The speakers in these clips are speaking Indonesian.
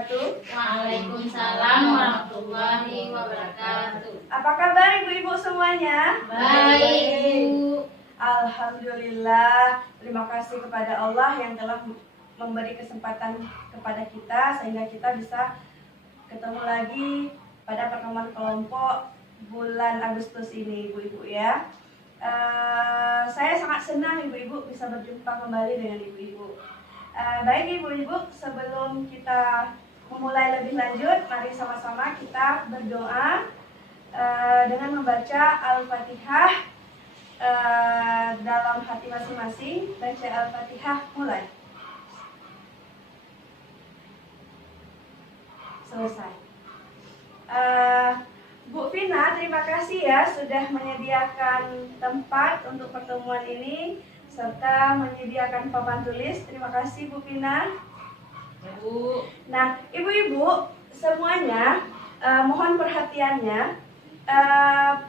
wabarakatuh. Waalaikumsalam warahmatullahi wabarakatuh. Apa kabar ibu-ibu semuanya? Baik, Bu. Alhamdulillah, terima kasih kepada Allah yang telah memberi kesempatan kepada kita sehingga kita bisa ketemu lagi pada pertemuan kelompok bulan Agustus ini, ibu-ibu ya. Saya sangat senang ibu-ibu bisa berjumpa kembali dengan ibu-ibu. Baik ibu-ibu, sebelum kita memulai lebih lanjut, mari sama-sama kita berdoa dengan membaca Al-Fatihah dalam hati masing-masing. Baca Al-Fatihah, mulai. Selesai. Bu Vina, terima kasih ya sudah menyediakan tempat untuk pertemuan ini serta menyediakan papan tulis. Terima kasih Bu Vina. Ya, Bu. Nah, ibu-ibu semuanya mohon perhatiannya.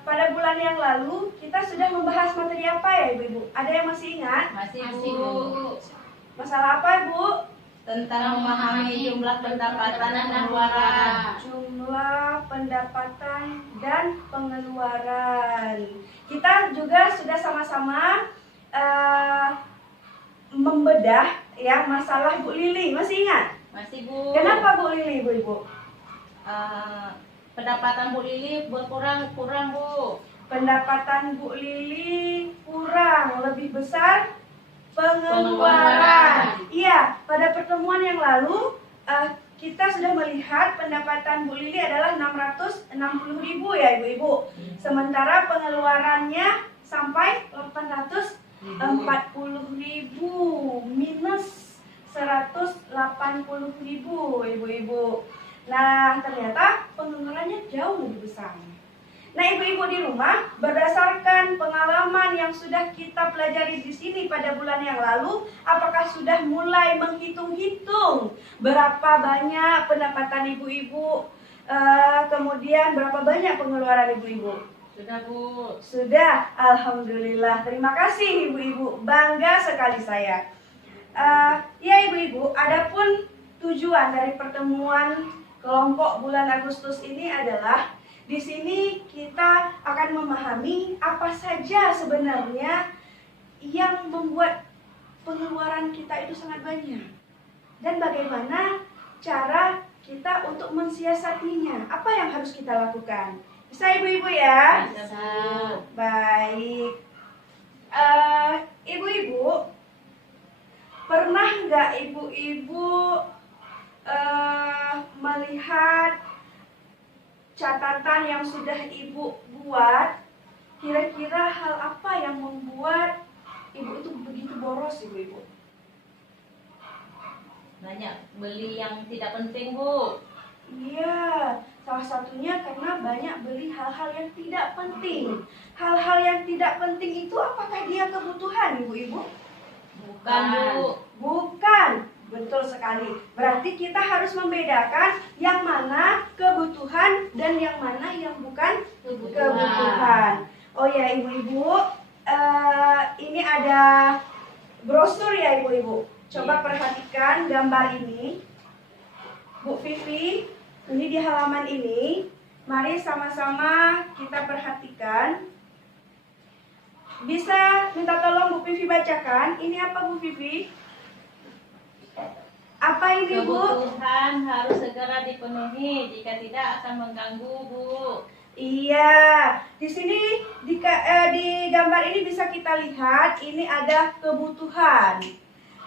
Pada bulan yang lalu kita sudah membahas materi apa ya ibu-ibu? Ada yang masih ingat? Masih, Bu. Masalah apa Bu? Tentang memahami jumlah pendapatan dan pengeluaran. Jumlah pendapatan dan pengeluaran. Kita juga sudah sama-sama membedah ya masalah Bu Lili. Masih ingat? Masih, Bu. Kenapa Bu Lili, ibu-ibu? Pendapatan Bu Lili kurang, Bu. Pendapatan Bu Lili kurang, lebih besar pengeluaran. Iya, pada pertemuan yang lalu kita sudah melihat pendapatan Bu Lili adalah 660.000 ya ibu-ibu. Sementara pengeluarannya sampai 840.000, minus 180.000 ibu-ibu. Nah, ternyata pengeluarannya jauh lebih besar. Nah, ibu-ibu di rumah, berdasarkan pengalaman yang sudah kita pelajari di sini pada bulan yang lalu, apakah sudah mulai menghitung-hitung berapa banyak pendapatan ibu-ibu, kemudian berapa banyak pengeluaran ibu-ibu? Sudah, Bu. Sudah, alhamdulillah. Terima kasih ibu-ibu, bangga sekali saya. Ya ibu-ibu, adapun tujuan dari pertemuan kelompok bulan Agustus ini adalah di sini kita akan memahami apa saja sebenarnya yang membuat pengeluaran kita itu sangat banyak dan bagaimana cara kita untuk mensiasatinya. Apa yang harus kita lakukan? Bisa ibu-ibu ya? Bisa. Baik. Ibu-ibu, pernah nggak ibu-ibu melihat catatan yang sudah ibu buat? Kira-kira hal apa yang membuat ibu itu begitu boros ibu-ibu? Banyak beli yang tidak penting, Bu. Iya, salah satunya karena banyak beli hal-hal yang tidak penting. Hal-hal yang tidak penting itu apakah dia kebutuhan ibu-ibu? Bukan, Bu. Bukan. Betul sekali. Berarti kita harus membedakan yang mana kebutuhan dan yang mana yang bukan kebutuhan. Oh ya ibu-ibu, ini ada brosur ya ibu-ibu. Coba perhatikan gambar ini. Bu Vivi, ini di halaman ini. Mari sama-sama kita perhatikan. Bisa minta tolong Bu Vivi bacakan. Ini apa Bu Vivi? Apa ini Bu? Kebutuhan harus segera dipenuhi, jika tidak akan mengganggu, Bu. Iya, di sini di gambar ini bisa kita lihat ini ada kebutuhan.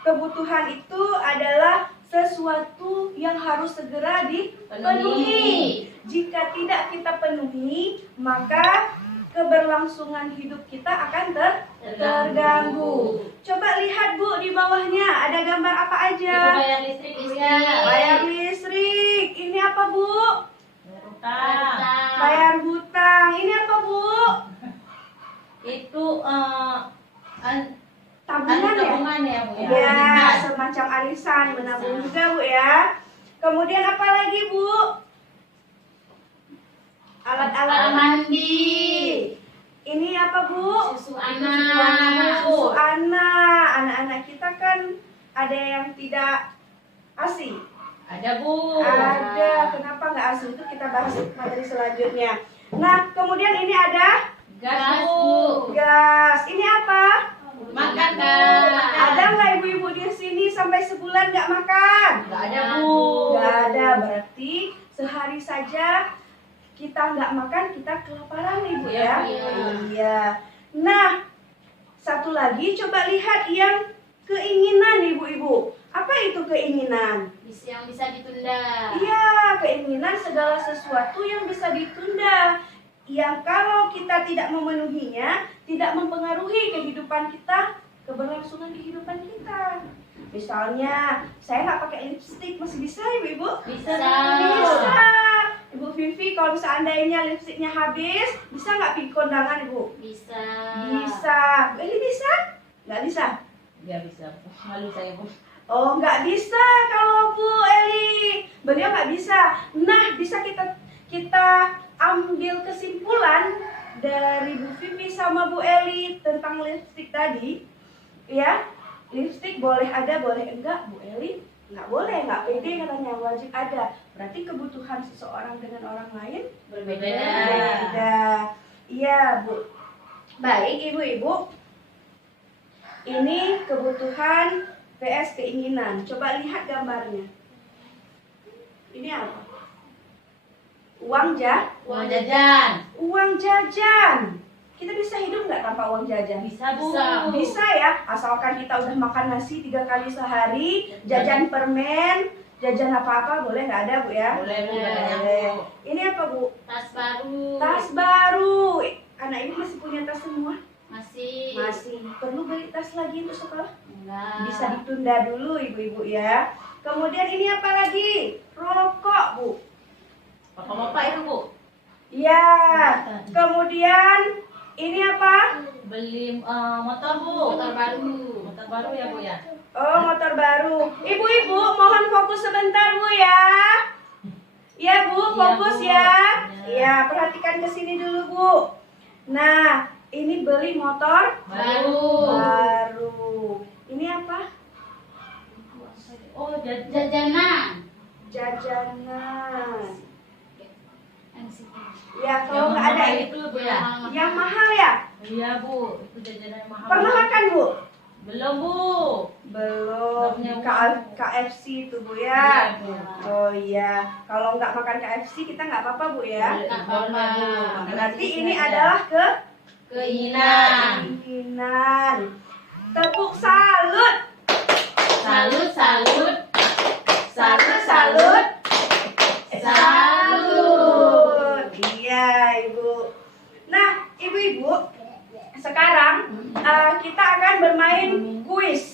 Kebutuhan itu adalah sesuatu yang harus segera dipenuhi. Jika tidak kita penuhi, maka keberlangsungan hidup kita akan terganggu. Coba lihat Bu di bawahnya ada gambar apa aja? Itu bayar listrik, Bu, ya. Bayar listrik. Ini apa Bu? Hutang. Bayar hutang. Ini apa Bu? Itu Tabungan ya? Bu, ya. Ya, semacam arisan, menabung juga Bu ya. Kemudian apa lagi Bu? Alat-alat mandi. Ini apa Bu? Susu anak. Susu anak. Anak-anak kita kan ada yang tidak ASI. Ada, Bu. Ada. Kenapa nggak asli? Itu kita bahas materi selanjutnya. Nah, kemudian ini ada Gas, Bu. gas. Ini apa? Makan, Kak. Ada nggak ibu-ibu di sini sampai sebulan nggak makan? Nggak ada, Bu. Nggak ada. Berarti sehari saja kita nggak makan, kita kelaparan ibu ya. Iya. Iya. Nah, satu lagi coba lihat yang keinginan ibu-ibu. Apa itu keinginan? Yang bisa ditunda. Iya, keinginan segala sesuatu yang bisa ditunda. Yang kalau kita tidak memenuhinya, tidak mempengaruhi kehidupan kita, keberlangsungan kehidupan kita. Misalnya, saya nggak pakai lipstik, masih bisa ibu-ibu? Bisa. Bisa. Ibu Vivi, kalau seandainya lipstiknya habis, bisa nggak pergi kondangan ibu? Bisa. Bisa. Bu Eli bisa? Nggak bisa? Nggak bisa. Malu saya, Bu. Oh, nggak bisa kalau Bu Eli. Beliau nggak bisa. Nah, bisa kita ambil kesimpulan dari Bu Vivi sama Bu Eli tentang lipstik tadi. Ya, lipstik boleh ada, boleh enggak. Bu Eli nggak boleh, nggak pede katanya, wajib ada. Berarti kebutuhan seseorang dengan orang lain Berbeda. berbeda. Iya, Bu. Baik, ibu-ibu. Ini kebutuhan vs keinginan. Coba lihat gambarnya. Ini apa? Uang Uang jajan. uang jajan. Kita bisa hidup nggak tanpa uang jajan? Bisa, Bu. Bisa ya, asalkan kita udah makan nasi 3 kali sehari, jajan permen, jajan apa-apa boleh nggak ada Bu ya? Boleh, Bu. Katanya, Bu. Boleh. Ini apa Bu? Tas baru. Tas baru. Anak ini masih punya tas semua? Masih. Masih. Perlu beli tas lagi untuk sekolah? Enggak. Bisa ditunda dulu ibu-ibu ya. Kemudian ini apa lagi? Rokok Bu. Bapak-bapak itu, Bu. Ya. Kemudian ini apa? Beli motor, Bu. Motor baru. Motor baru ya, Bu ya. Oh, motor baru. Ibu-ibu mohon fokus sebentar Bu ya. Ya Bu, fokus Bu. ya. Ya. Ya, perhatikan ke sini dulu Bu. Nah, ini beli motor Baru. baru. Ini apa? Oh, jajanan. Jajanan. Ya, Yang kalau nggak ada mahal itu, Bu ya. yang mahal ya. Iya, Bu. Itu jajanan yang mahal. Pernah makan Bu? Belum, Bu. Belum. Nggak punya Di uang. KFC itu Bu Iya, ya. Bu. Oh iya. Kalau nggak makan KFC kita nggak apa-apa Bu ya. Nggak apa-apa, Bu. Berarti ini adalah keinginan. keinginan. Tepuk salut. Salut, salut. Salut, salut. Salut. Iya, Ibu. Nah, Ibu-ibu, sekarang kita akan bermain kuis,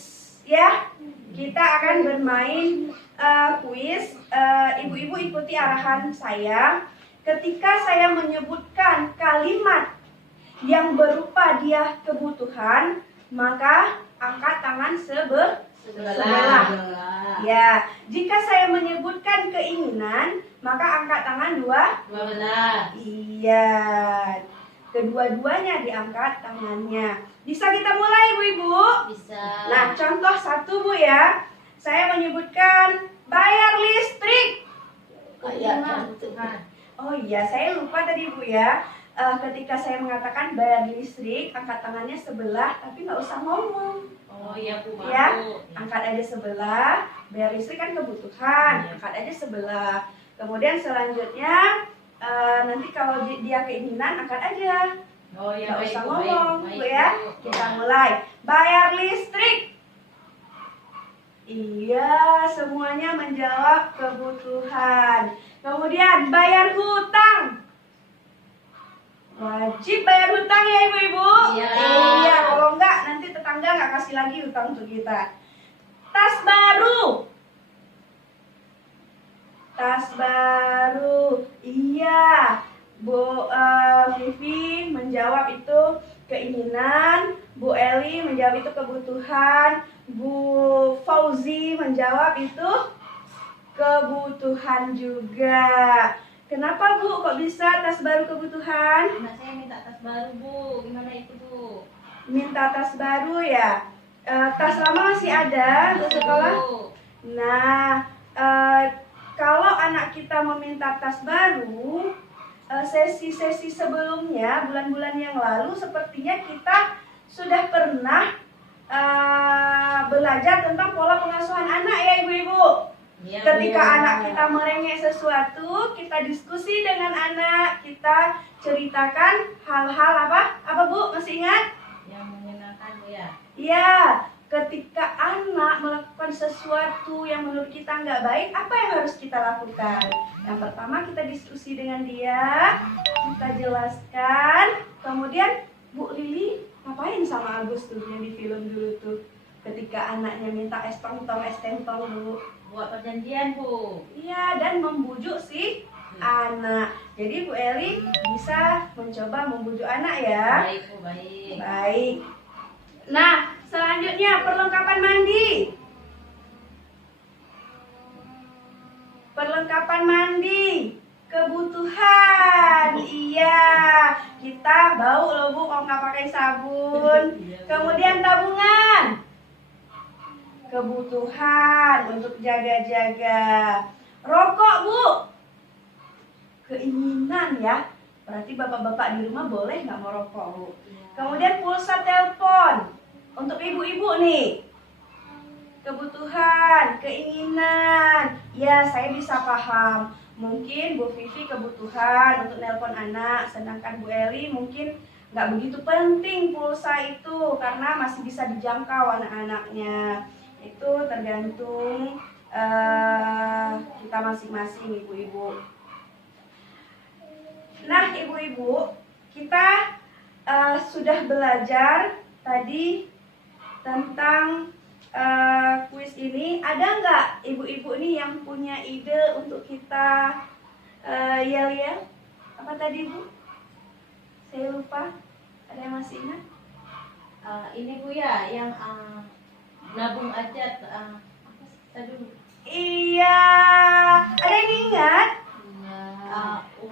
ya. Kita akan bermain kuis. Ibu-ibu ikuti arahan saya. Ketika saya menyebutkan kalimat yang berupa dia kebutuhan, maka angkat tangan sebelah. Ya, jika saya menyebutkan keinginan, maka angkat tangan 12. Iya, kedua-duanya diangkat tangannya. Bisa kita mulai, Bu-ibu? Bisa. Nah, contoh 1 Bu ya. Saya menyebutkan bayar listrik. Oh iya, saya lupa tadi Bu ya. Ketika saya mengatakan bayar listrik, angkat tangannya sebelah, tapi nggak usah ngomong. Oh iya, Bu. Ya, Malu. angkat aja sebelah. Bayar listrik kan kebutuhan, angkat aja sebelah. Kemudian selanjutnya nanti kalau dia keinginan, angkat aja. Oh iya, Nggak baik, usah Bu. ngomong, Baik, Bu ya. Bu. Kita mulai. Bayar listrik. Iya, semuanya menjawab kebutuhan. Kemudian bayar hutang. Wajib bayar hutang ya Ibu-ibu? Iya. Iya, kalau enggak nanti tetangga nggak kasih lagi hutang untuk kita. Tas baru. Tas baru. Iya. Bu Vivi menjawab itu keinginan, Bu Eli menjawab itu kebutuhan, Bu Fauzi menjawab itu kebutuhan juga. Kenapa Bu kok bisa tas baru kebutuhan? Nah, saya minta tas baru, Bu. Gimana itu, Bu? Minta tas baru ya. Tas lama masih ada untuk sekolah? Bu. Nah, eh, kalau anak kita meminta tas baru, sesi-sesi sebelumnya, bulan-bulan yang lalu, sepertinya kita sudah pernah belajar tentang pola pengasuhan anak ya ibu-ibu. Iya, Ketika Bu. anak kita merengek sesuatu, kita diskusi dengan anak, kita ceritakan hal-hal apa Bu? Masih ingat? Yang menyenangkan Bu ya. Ya, ketika anak melakukan sesuatu yang menurut kita nggak baik, apa yang harus kita lakukan? Yang pertama kita diskusi dengan dia, kita jelaskan, kemudian Bu Lili ngapain sama Agus tuh yang di film dulu tuh? Ketika anaknya minta es tong-tong, es tentong Bu. Buat perjanjian Bu. Iya, dan membujuk si anak. Jadi Bu Eli bisa mencoba membujuk anak ya. Baik Bu, baik. Baik. Nah, selanjutnya perlengkapan mandi. Perlengkapan mandi, kebutuhan. Iya, kita bau loh Bu kalau nggak pakai sabun. Kemudian tabungan, kebutuhan untuk jaga-jaga. Rokok Bu, keinginan ya. Berarti bapak-bapak di rumah boleh nggak mau rokok Bu. Kemudian pulsa telepon untuk ibu-ibu nih. Kebutuhan, keinginan. Ya, saya bisa paham. Mungkin Bu Vivi kebutuhan untuk nelpon anak, sedangkan Bu Eli mungkin nggak begitu penting pulsa itu karena masih bisa dijangkau anak-anaknya. Itu tergantung kita masing-masing ibu-ibu. Nah ibu-ibu, kita sudah belajar tadi tentang kuis ini. Ada nggak ibu-ibu nih yang punya ide untuk kita yel-yel? Apa tadi Bu? Saya lupa. Ada yang masih ingat? Ini Bu ya, yang nabung aja. Apa sih dulu? Iya. Ada yang ingat?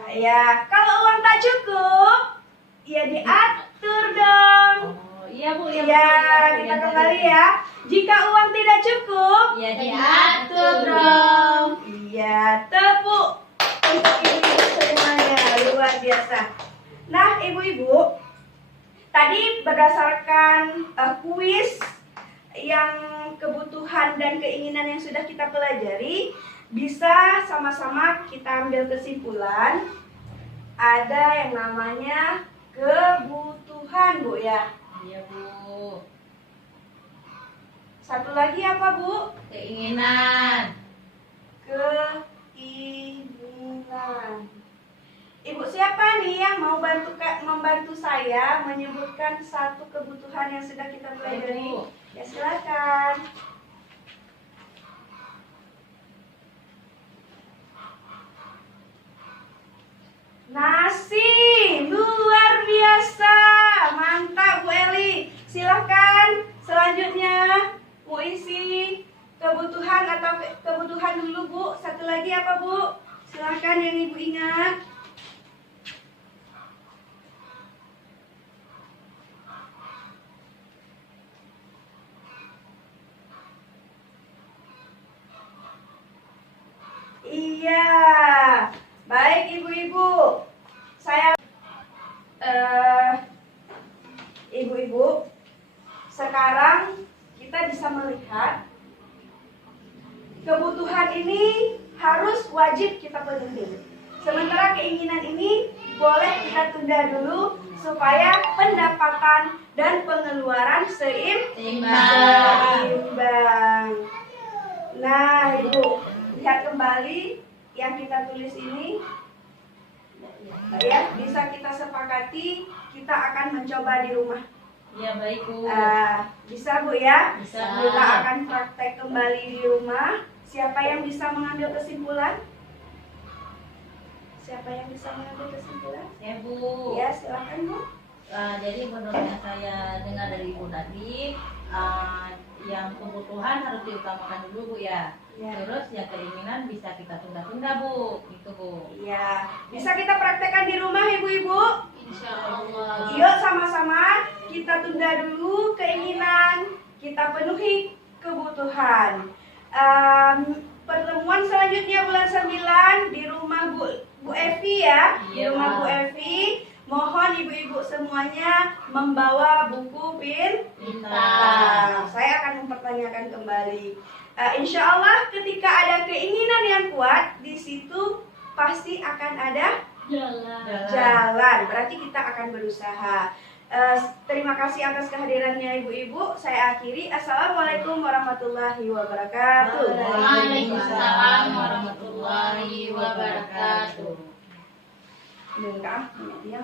Ya, kalau uang tak cukup, ya diatur dong. Oh, iya Bu, Iya, betul, kita yang kembali tadi. ya. Jika uang tidak cukup, Ya diatur diatur dong. Iya, tepuk untuk ibu-ibu semuanya, luar biasa. Nah, ibu-ibu, tadi berdasarkan kuis yang kebutuhan dan keinginan yang sudah kita pelajari, bisa sama-sama kita ambil kesimpulan. Ada yang namanya kebutuhan Bu ya. Iya Bu. Satu lagi apa Bu? Keinginan. Keinginan. Ibu siapa nih yang mau membantu saya menyebutkan satu kebutuhan yang sudah kita pelajari? Bu. Ya silakan. Nasi, luar biasa, mantap Bu Eli. Silakan selanjutnya Bu isi kebutuhan atau kebutuhan dulu Bu. Satu lagi apa Bu? Silakan yang Ibu ingat. Iya, baik ibu-ibu. Saya, ibu-ibu, sekarang kita bisa melihat kebutuhan ini harus wajib kita penuhi. Sementara keinginan ini boleh kita tunda dulu supaya pendapatan dan pengeluaran seimbang. Nah, Ibu, lihat kembali yang kita tulis ini. Ya, bisa kita sepakati, kita akan mencoba di rumah. Iya baik Bu. Bisa Bu ya? Bisa. Kita akan praktek kembali di rumah. Siapa yang bisa mengambil kesimpulan? Siapa yang bisa mengambil kesimpulan? Ya Bu. Ya, silakan Bu. Jadi menurut yang saya dengar dari Ibu tadi, yang kebutuhan harus diutamakan dulu Bu ya. Ya. Terus yang keinginan bisa kita tunda-tunda Bu, itu Bu. Iya, bisa kita praktekkan di rumah ibu-ibu? Insya Allah. Yuk sama-sama kita tunda dulu keinginan, kita penuhi kebutuhan. pertemuan selanjutnya bulan 9 di rumah Bu Evi ya. Di Iya. rumah Bu Evi. Mohon ibu-ibu semuanya membawa buku pintar. Saya akan mempertanyakan kembali. Insya Allah ketika ada keinginan yang kuat, di situ pasti akan ada jalan. Berarti kita akan berusaha. Terima kasih atas kehadirannya ibu-ibu. Saya akhiri. Assalamualaikum warahmatullahi wabarakatuh. Waalaikumsalam warahmatullahi wabarakatuh. Enggak, ya.